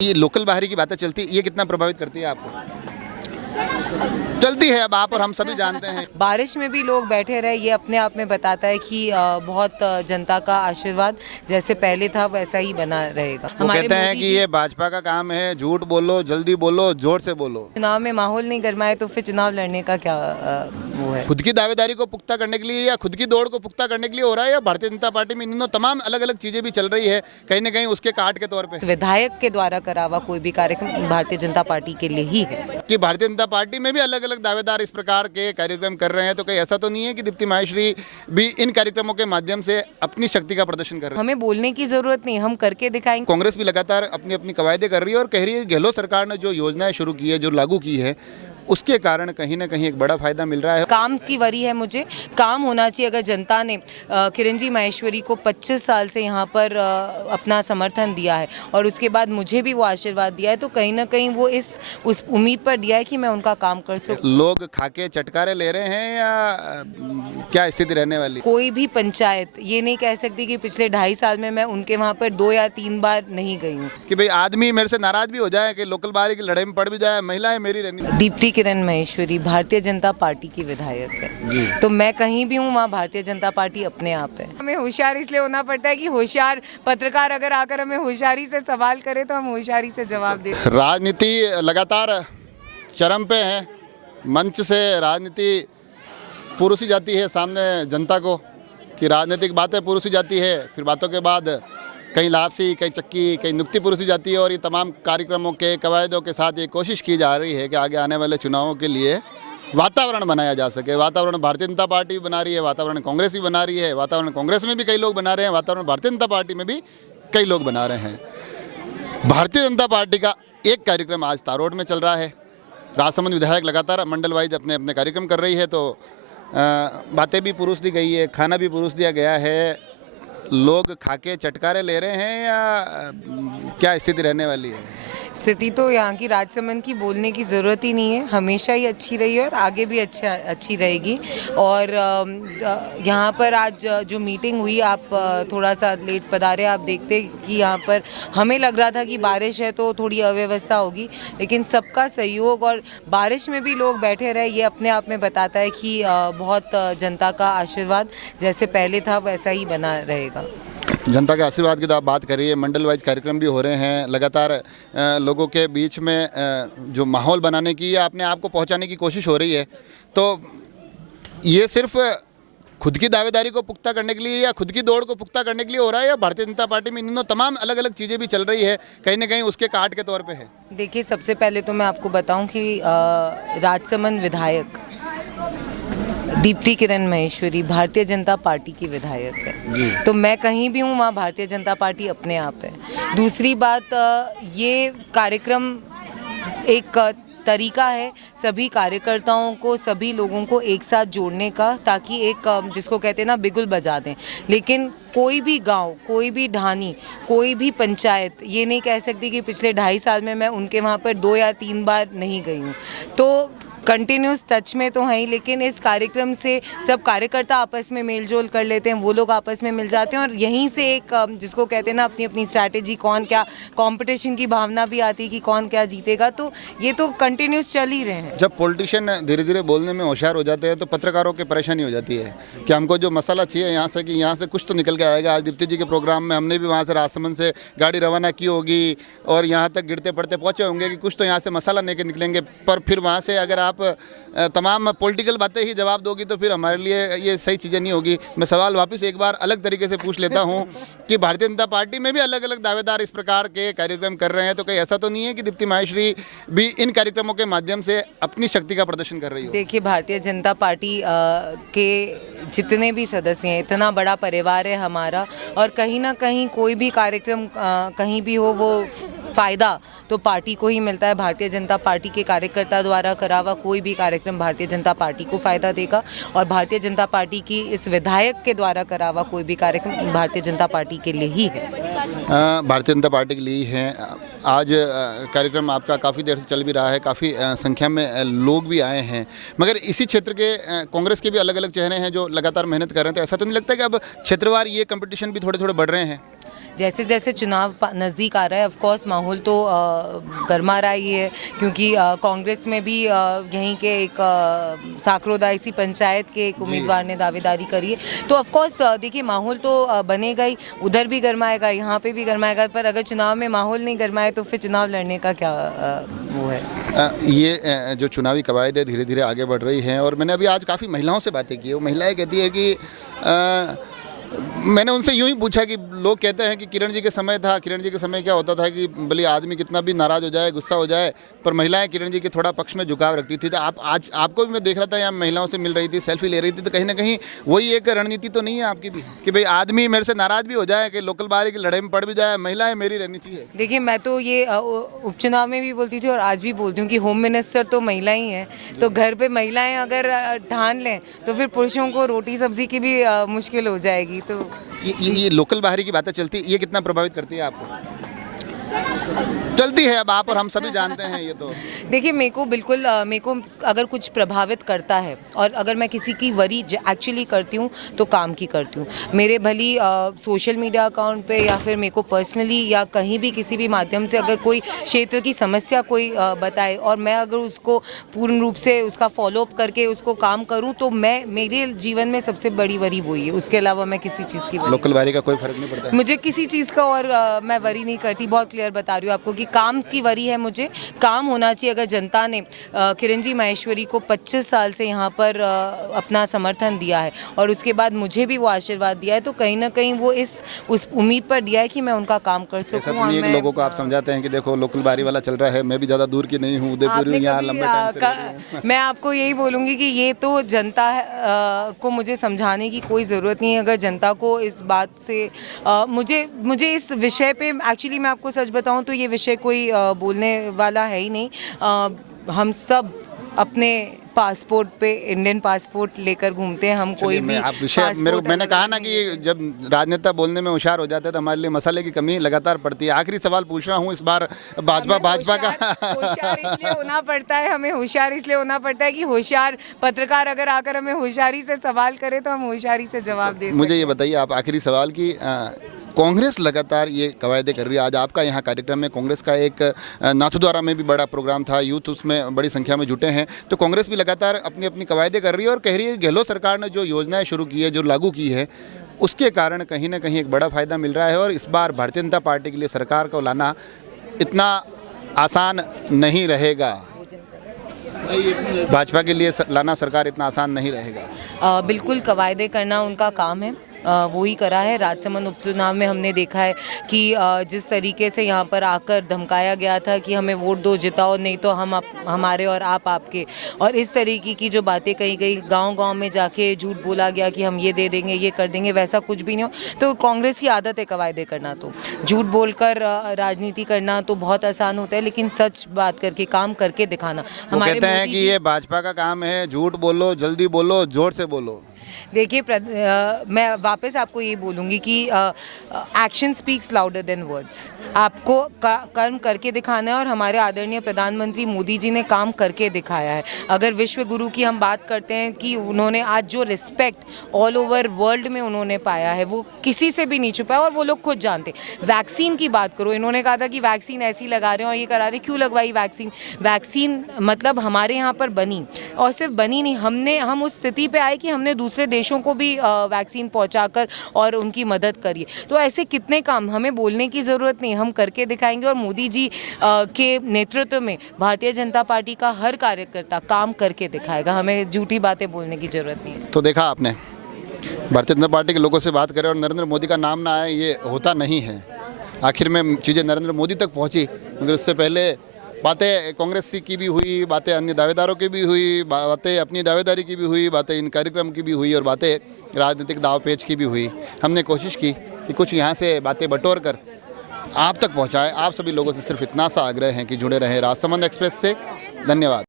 ये लोकल बाहरी की बातें चलती है, ये कितना प्रभावित करती है आपको? चलती है, अब आप और हम सभी जानते हैं। बारिश में भी लोग बैठे रहे, ये अपने आप में बताता है कि बहुत जनता का आशीर्वाद जैसे पहले था वैसा ही बना रहेगा। वो कहते हैं कि ये भाजपा का काम है, झूठ बोलो, जल्दी बोलो, जोर से बोलो। चुनाव में माहौल नहीं गरमाए तो फिर चुनाव लड़ने का क्या वो है। खुद की दावेदारी को पुख्ता करने के लिए या खुद की दौड़ को पुख्ता करने के लिए हो रहा है, या भारतीय जनता पार्टी में इन तमाम अलग अलग चीजें भी चल रही है कहीं ना कहीं उसके काट के तौर पे? विधायक के द्वारा करा हुआ कोई भी कार्यक्रम भारतीय जनता पार्टी के लिए ही है। कि भारतीय जनता पार्टी में भी अलग अलग दावेदार इस प्रकार के कार्यक्रम कर रहे हैं, तो कहीं ऐसा तो नहीं है कि दीप्ति माहेश्वरी भी इन कार्यक्रमों के माध्यम से अपनी शक्ति का प्रदर्शन कर रहे हैं? हमें बोलने की जरूरत नहीं, हम करके दिखाएंगे। कांग्रेस भी लगातार अपनी अपनी कवायदे कर रही है और कह रही है गहलोत सरकार ने जो योजनाएं शुरू की है, जो लागू की है, उसके कारण कहीं ना कहीं एक बड़ा फायदा मिल रहा है। काम की वरी है, मुझे काम होना चाहिए। अगर जनता ने किरणजी माहेश्वरी को 25 साल से यहाँ पर अपना समर्थन दिया है और उसके बाद मुझे भी वो आशीर्वाद दिया है, तो कहीं ना कहीं वो उस उम्मीद पर दिया है कि मैं उनका काम कर सकूं। लोग खाके चटकारे ले रहे हैं या क्या स्थिति रहने वाली? कोई भी पंचायत ये नहीं कह सकती कि पिछले 2.5 साल में मैं उनके वहाँ पर 2 या 3 बार नहीं गई हूँ। कि भाई आदमी मेरे से नाराज भी हो जाए, कि लोकल बाहरी की लड़ाई में पड़ भी जाए, महिलाएं मेरी रहनी। दीप्ति किरण माहेश्वरी भारतीय जनता पार्टी की विधायक है, तो मैं कहीं भी हूँ वहाँ भारतीय जनता पार्टी अपने आप है। हमें होशियार इसलिए होना पड़ता है कि होशियार पत्रकार अगर आकर हमें होशियारी से सवाल करे तो हम होशियारी से जवाब दें। राजनीति लगातार चरम पे है, मंच से राजनीति पुरुषी जाती है सामने जनता को, कि राजनीतिक बातें पुरुषी जाती है, फिर बातों के बाद कहीं लापसी, कहीं चक्की, कहीं नुक्ति पुरुषी जाती है। और ये तमाम कार्यक्रमों के कवायदों के साथ ये कोशिश की जा रही है कि आगे आने वाले चुनावों के लिए वातावरण बनाया जा सके। वातावरण भारतीय जनता पार्टी भी बना रही है, वातावरण कांग्रेस भी बना रही है, वातावरण कांग्रेस में भी कई लोग बना रहे हैं, वातावरण भारतीय जनता पार्टी में भी कई लोग बना रहे हैं। भारतीय जनता पार्टी का एक कार्यक्रम आज तारोड़ में चल रहा है। राजसमंद विधायक लगातार मंडल वाइज अपने अपने कार्यक्रम कर रही है, तो बातें भी पुरुष दी गई है, खाना भी पुरुष दिया गया है। लोग खाके चटकारे ले रहे हैं या क्या स्थिति रहने वाली है? स्थिति तो यहाँ की राजसमंद की बोलने की ज़रूरत ही नहीं है, हमेशा ही अच्छी रही है और आगे भी अच्छी रहेगी। और यहाँ पर आज जो मीटिंग हुई, आप थोड़ा सा लेट पधारे, आप देखते कि यहाँ पर हमें लग रहा था कि बारिश है तो थोड़ी अव्यवस्था होगी, लेकिन सबका सहयोग और बारिश में भी लोग बैठे रहे, ये अपने आप में बताता है कि बहुत जनता का आशीर्वाद जैसे पहले था वैसा ही बना रहेगा। जनता के आशीर्वाद की तो आप बात करिए, मंडल वाइज कार्यक्रम भी हो रहे हैं, लगातार लोगों के बीच में जो माहौल बनाने की या अपने आप को पहुंचाने की कोशिश हो रही है, तो ये सिर्फ खुद की दावेदारी को पुख्ता करने के लिए या खुद की दौड़ को पुख्ता करने के लिए हो रहा है, या भारतीय जनता पार्टी में इन तमाम अलग अलग चीज़ें भी चल रही है कहीं ना कहीं उसके काट के तौर पे है? देखिए, सबसे पहले तो मैं आपको बताऊं कि राजसमंद विधायक दीप्ति किरण माहेश्वरी भारतीय जनता पार्टी की विधायक है, तो मैं कहीं भी हूँ वहाँ भारतीय जनता पार्टी अपने आप है। दूसरी बात, ये कार्यक्रम एक तरीका है सभी कार्यकर्ताओं को, सभी लोगों को एक साथ जोड़ने का, ताकि एक जिसको कहते हैं ना बिगुल बजा दें। लेकिन कोई भी गांव, कोई भी ढानी, कोई भी पंचायत ये नहीं कह सकती कि पिछले 2.5 साल में मैं उनके वहाँ पर 2 या 3 बार नहीं गई हूँ। तो कंटिन्यूस टच में तो हैं ही, लेकिन इस कार्यक्रम से सब कार्यकर्ता आपस में मेलजोल कर लेते हैं, वो लोग आपस में मिल जाते हैं और यहीं से एक जिसको कहते हैं ना अपनी अपनी स्ट्रैटेजी, कौन क्या, कंपटीशन की भावना भी आती है कि कौन क्या जीतेगा। तो ये तो कंटिन्यूस चल ही रहे हैं। जब पॉलिटिशियन धीरे धीरे बोलने में होशियार हो जाते हैं तो पत्रकारों की परेशानी हो जाती है कि हमको जो मसाला चाहिए यहाँ से, कि यहाँ से कुछ तो निकल के आएगा। आज दीप्ति जी के प्रोग्राम में हमने भी वहाँ से राजसमंद से गाड़ी रवाना की होगी और यहाँ तक गिरते पड़ते पहुँचे होंगे कि कुछ तो यहाँ से मसाला लेके निकलेंगे, पर फिर वहाँ से अगर आप तमाम पॉलिटिकल बातें ही जवाब दोगी तो फिर हमारे लिए ये सही चीज़ें नहीं होगी। मैं सवाल वापस एक बार अलग तरीके से पूछ लेता हूँ कि भारतीय जनता पार्टी में भी अलग अलग दावेदार इस प्रकार के कार्यक्रम कर रहे हैं, तो कहीं ऐसा तो नहीं है कि दीप्ति माहेश्वरी भी इन कार्यक्रमों के माध्यम से अपनी शक्ति का प्रदर्शन कर रही हो? देखिए, भारतीय जनता पार्टी के जितने भी सदस्य हैं, इतना बड़ा परिवार है हमारा, और कहीं ना कहीं कोई भी कार्यक्रम कहीं भी हो, वो फ़ायदा तो पार्टी को ही मिलता है। भारतीय जनता पार्टी के कार्यकर्ता द्वारा करा हुआ कोई भी कार्यक्रम भारतीय जनता पार्टी को फ़ायदा देगा, और भारतीय जनता पार्टी की इस विधायक के द्वारा करा हुआ कोई भी कार्यक्रम भारतीय जनता पार्टी के लिए ही है। भारतीय जनता पार्टी के लिए है। आज कार्यक्रम आपका काफ़ी देर से चल भी रहा है, काफ़ी संख्या में लोग भी आए हैं, मगर इसी क्षेत्र के कांग्रेस के भी अलग अलग चेहरे हैं जो लगातार मेहनत कर रहे हैं, तो ऐसा तो नहीं लगता कि अब क्षेत्रवार ये कंपटीशन भी थोड़े थोड़े बढ़ रहे हैं? जैसे जैसे चुनाव नज़दीक आ रहा है, ऑफ कोर्स माहौल तो गर्मा रहा ही है, क्योंकि कांग्रेस में भी यहीं के एक साकरोदाइसी पंचायत के एक उम्मीदवार ने दावेदारी करी है। तो ऑफ कोर्स देखिए माहौल तो बनेगा ही, उधर भी गर्माएगा, यहाँ पे भी गर्माएगा, पर अगर चुनाव में माहौल नहीं गर्माए तो फिर चुनाव लड़ने का क्या वो है। ये जो चुनावी कवायद है धीरे धीरे आगे बढ़ रही हैं, और मैंने अभी आज काफ़ी महिलाओं से बातें की। वो महिलाएं कहती है कि मैंने उनसे यूं ही पूछा कि लोग कहते हैं कि किरण जी के समय था, किरण जी के समय क्या होता था कि भले आदमी कितना भी नाराज़ हो जाए, गुस्सा हो जाए, पर महिलाएं किरण जी के थोड़ा पक्ष में झुकाव रखती थी। तो आपको भी मैं देख रहा था, यहाँ महिलाओं से मिल रही थी, सेल्फी ले रही थी, तो कहीं ना कहीं वही एक रणनीति तो नहीं है आपकी भी कि भाई आदमी मेरे से नाराज़ भी हो जाए, कि लोकल बारी की लड़ाई में पड़ भी जाए, महिलाएं मेरी रहनी चाहिए। देखिए मैं तो ये उपचुनाव में भी बोलती थी और आज भी बोलती हूँ कि होम मिनिस्टर तो महिला ही हैं, तो घर पे महिलाएं अगर ठान लें तो फिर पुरुषों को रोटी सब्जी की भी मुश्किल हो जाएगी। तो ये लोकल बाहरी की बातें चलती, ये कितना प्रभावित करती है आपको? चलती है, अब आप और हम सभी जानते हैं ये तो। देखिए मेरे को बिल्कुल मेरे को अगर कुछ प्रभावित करता है और अगर मैं किसी की वरी एक्चुअली करती हूँ तो काम की करती हूँ। मेरे भली सोशल मीडिया अकाउंट पे या फिर मेरे को पर्सनली या कहीं भी किसी भी माध्यम से अगर कोई क्षेत्र की समस्या कोई बताए और मैं अगर उसको पूर्ण रूप से उसका फॉलोअप करके उसको काम करूँ तो मैं मेरे जीवन में सबसे बड़ी वरी वही है। उसके अलावा मैं किसी चीज़ की लोकल बारी का कोई फर्क नहीं पड़ता मुझे किसी चीज़ का, और मैं वरी नहीं करती। बहुत क्लियर बता रही हूँ आपको कि काम की वरी है, मुझे काम होना चाहिए। अगर जनता ने किरण जी माहेश्वरी को 25 साल से यहाँ पर अपना समर्थन दिया है और उसके बाद मुझे भी वो आशीर्वाद दिया है, तो कहीं ना कहीं वो उस उम्मीद पर दिया है कि मैं उनका काम कर सकूँ। लोगों को आप समझाते हैं कि देखो लोकल बारी वाला चल रहा है, मैं भी ज़्यादा दूर की नहीं हूँ, उदयपुर यहाँ लंबे टाइम से। मैं आपको यही बोलूँगी कि ये तो जनता को मुझे समझाने की कोई ज़रूरत नहीं है। अगर जनता को इस बात से मुझे इस विषय पे एक्चुअली मैं आपको सच बताऊं तो ये विषय कोई बोलने वाला है ही नहीं। हम सब अपने पासपोर्ट पे इंडियन पासपोर्ट लेकर घूमते हैं, हम कोई भी मैंने कहा ना कि जब राजनेता बोलने में होशियार हो जाते हैं तो हमारे लिए मसाले की कमी लगातार पड़ती है। आखिरी सवाल पूछ रहा हूँ इस बार भाजपा का होशियार इसलिए होना पड़ता है, हमें होशियार इसलिए होना पड़ता है कि होशियार पत्रकार अगर आकर हमें होशियारी से सवाल करे तो हम होशियारी से जवाब दे। मुझे ये बताइए आप आखिरी सवाल की, कांग्रेस लगातार ये कवायदे कर रही है। आज आपका यहाँ कार्यक्रम में कांग्रेस का एक नाथद्वारा में भी बड़ा प्रोग्राम था, यूथ उसमें बड़ी संख्या में जुटे हैं, तो कांग्रेस भी लगातार अपनी अपनी कवायदे कर रही है और कह रही है गहलोत सरकार ने जो योजनाएं शुरू की है, जो लागू की है, उसके कारण कहीं ना कहीं एक बड़ा फायदा मिल रहा है और इस बार भारतीय जनता पार्टी के लिए सरकार को लाना इतना आसान नहीं रहेगा। भाजपा के लिए लाना सरकार इतना आसान नहीं रहेगा। बिल्कुल कवायदे करना उनका काम है, वो ही करा है। राजसमंद उपचुनाव में हमने देखा है कि जिस तरीके से यहाँ पर आकर धमकाया गया था कि हमें वोट दो, जिताओ, नहीं तो हम हमारे और आप आपके, और इस तरीके की जो बातें कही गई, गांव-गांव में जाके झूठ बोला गया कि हम ये दे देंगे, ये कर देंगे, वैसा कुछ भी नहीं हो। तो कांग्रेस की आदत है कवायदे करना, तो झूठ बोलकर राजनीति करना तो बहुत आसान होता है, लेकिन सच बात करके काम करके दिखाना हमारे कहते हैं कि ये भाजपा का काम है, झूठ बोलो, जल्दी बोलो, जोर से बोलो। देखिए मैं वापस आपको ये बोलूँगी कि action speaks louder than words. आपको कर्म करके दिखाना है और हमारे आदरणीय प्रधानमंत्री मोदी जी ने काम करके दिखाया है। अगर विश्व गुरु की हम बात करते हैं कि उन्होंने आज जो रिस्पेक्ट ऑल ओवर वर्ल्ड में उन्होंने पाया है वो किसी से भी नहीं छुपाया और वो लोग खुद जानते। वैक्सीन की बात करो, इन्होंने कहा था कि वैक्सीन ऐसी लगा रहे हैं और ये करा रहे, क्यों लगवाई वैक्सीन मतलब हमारे यहाँ पर बनी, और सिर्फ बनी नहीं, हम उस स्थिति पे आए कि हमने दूसरे देशों को भी वैक्सीन पहुंचाकर और उनकी मदद करिए। तो ऐसे कितने काम, हमें बोलने की ज़रूरत नहीं, हम करके दिखाएंगे। और मोदी जी के नेतृत्व में भारतीय जनता पार्टी का हर कार्यकर्ता काम करके दिखाएगा, हमें झूठी बातें बोलने की ज़रूरत नहीं है। तो देखा आपने, भारतीय जनता पार्टी के लोगों से बात करें और नरेंद्र मोदी का नाम ना आए, ये होता नहीं है। आखिर में चीज़ें नरेंद्र मोदी तक पहुँची, मगर उससे पहले बातें कांग्रेस की भी हुई, बातें अन्य दावेदारों की भी हुई, बातें अपनी दावेदारी की भी हुई, बातें इन कार्यक्रम की भी हुई और बातें राजनीतिक दाव पेच की भी हुई। हमने कोशिश की कि कुछ यहाँ से बातें बटोर कर आप तक पहुँचाएं। आप सभी लोगों से सिर्फ इतना सा आग्रह है कि जुड़े रहें राजसमंद एक्सप्रेस से। धन्यवाद।